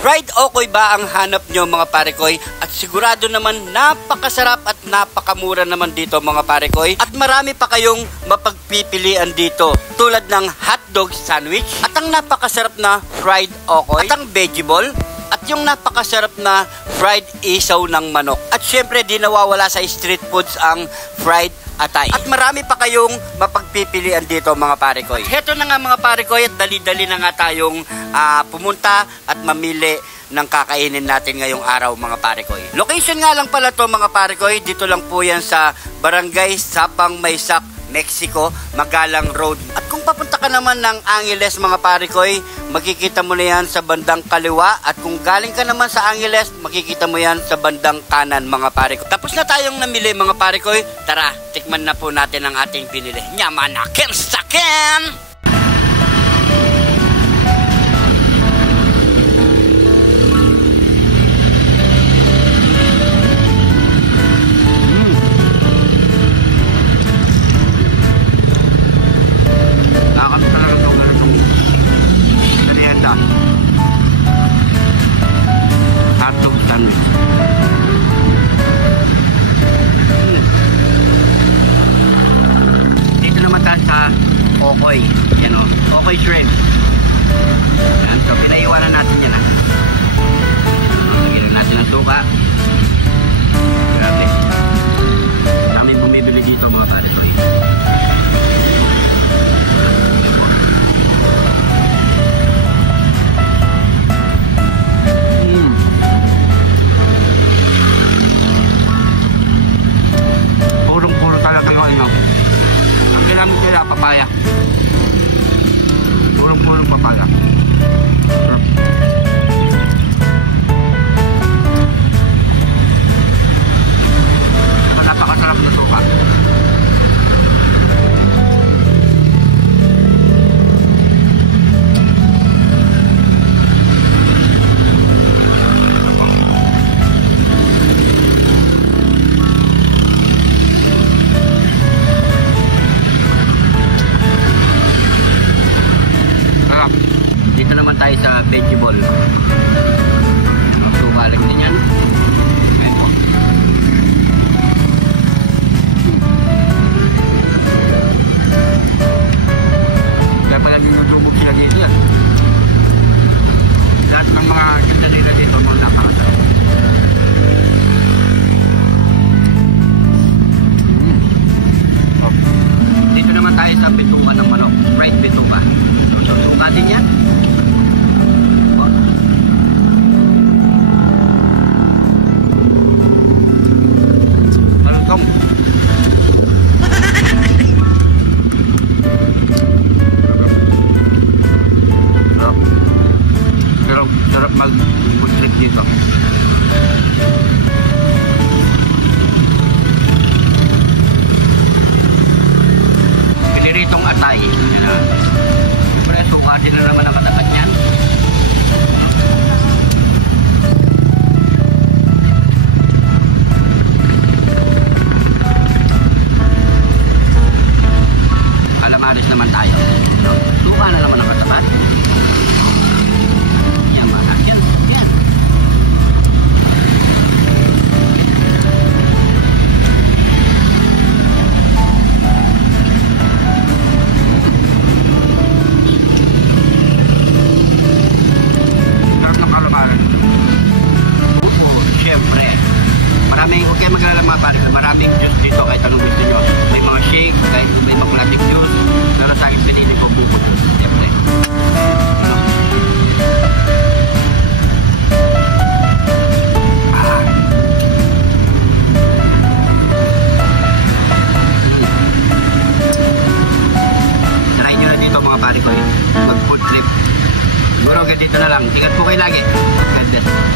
Fried okoy ba ang hanap nyo mga parekoy? At sigurado naman napakasarap at napakamura naman dito mga parekoy. At marami pa kayong mapagpipilian dito. Tulad ng hotdog sandwich at ang napakasarap na fried okoy at ang veggie ball at yung napakasarap na fried isaw ng manok. At syempre di nawawala sa street foods ang fried atay. At marami pa kayong mapagpipilian dito mga parekoy. Heto na nga mga parekoy at dali-dali na nga tayong pumunta at mamili ng kakainin natin ngayong araw mga parekoy. Location nga lang pala to mga parekoy. Dito lang po yan sa Barangay Sapang Maysak, Mexico, Magalang Road. At kung papunta ka naman ng Angeles mga parekoy, makikita mo na yan sa bandang kaliwa. At kung galing ka naman sa Angeles, makikita mo yan sa bandang kanan mga parekoy. Tapos na tayong namili mga parekoy. Tara, tikman na po natin ang ating pinili. Nyamanakin sakin! Okoy, yan o, okoy shrimp. Yan, so pinaiwanan natin yan ha. Lagyan natin ang suka. Grabe. Maraming bumibili dito mga parekoy. Purong-puro talaga yung ano. Ang kailangan nila papaya. Purong-purong papaya. Napakasarap na suka. Dito naman tayo sa veggie ball. Sumalang din yan. Ayan po. Kaya pala dinudubog sila dito yan. Lahat ng mga ganda nila dito mga napakasarap. Dito naman tayo sa bituka ng manok. Fried bituka. Susuka din yan. Malutong. Sarap mag-food trip dito. Piniritong atay. Yan na. Sukatin na naman ang katapat niyan. Alamaris naman tayo. Suka na naman ang katapat. Yan ba? Yan. Yan. Maraming, huwag kayo mag-alala mga pare, maraming juice dito kahit anong gusto nyo. May mga shake, kahit may mga plastic juice, pero sa akin pinili ko buko. Siyempre. Try nyo na dito mga pare ko, mag-food trip. Siguro dito na lang, ingat po kayo lagi. God bless.